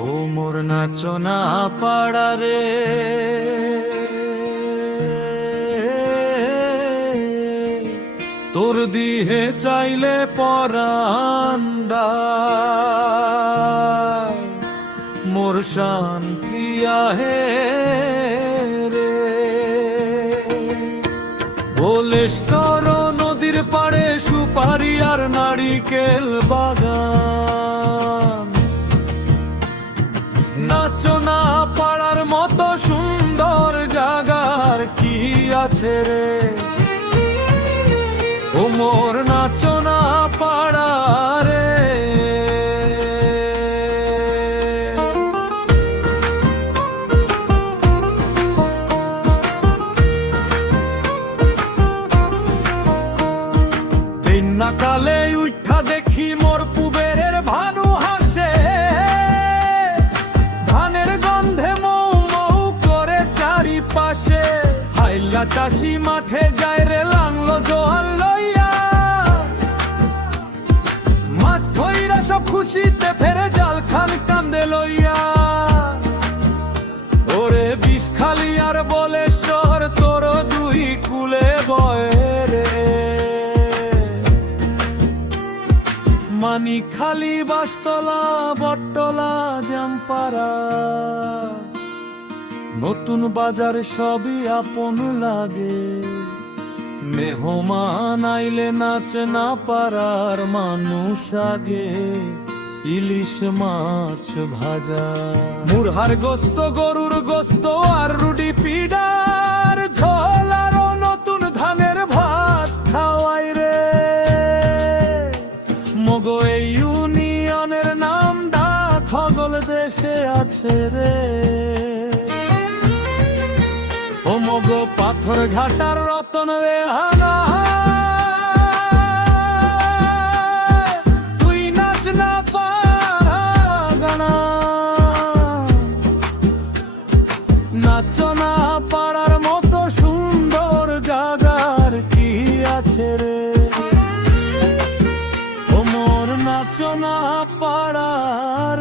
ও মোর নাচনা পাড়ারে, তোর দিহে চাইলে পরান্ডা মোর শান্তি আহে রে। ভোলেশ্বর নদীর পাড়ে সুপারি আর নারিকেল বাগান, নাচনা পাড়ার মতো সুন্দর জাগার কি আছে রে। ও মোর নাচনা পাড়া রে, কালে উঠা দেখি মোর পুবের ভানু হাসে, ধানের গন্ধে মৌ মৌ করে চারিপাশে। হাইলা চাষি মাঠে যায় রে লাংলো জোয়ান লইয়া, মাছ ধইরা সব খুশিতে ফেরে জাল খান কান্দে লইয়া। ওরে বিষখালি আর বলেশ্বর তোর দুই কুলে বয় রে। মানি খালি বাসতলা বটতলা জামপাড়া, নতুন বাজার সবই আপন লাগে। মেহমান আইলে নাচে না পারার মানুষ আগে, ইলিশ মাছ ভাজা, মুরহার গোস্ত গরুর গোস্ত আর রুডি পিডার ঝোল, আরো নতুন ধানের ভাত খাওয়াই রে। মগো এই ইউনিয়নের নাম ডাক খগল দেশে আছে রে। ও মগো পাথর ঘাটার রতন রেহানা, তুই নাচ না পারাগানা, নাচনা পাড়ার মতো সুন্দর জাগার কি আছে রে। নাচনা পাড়ার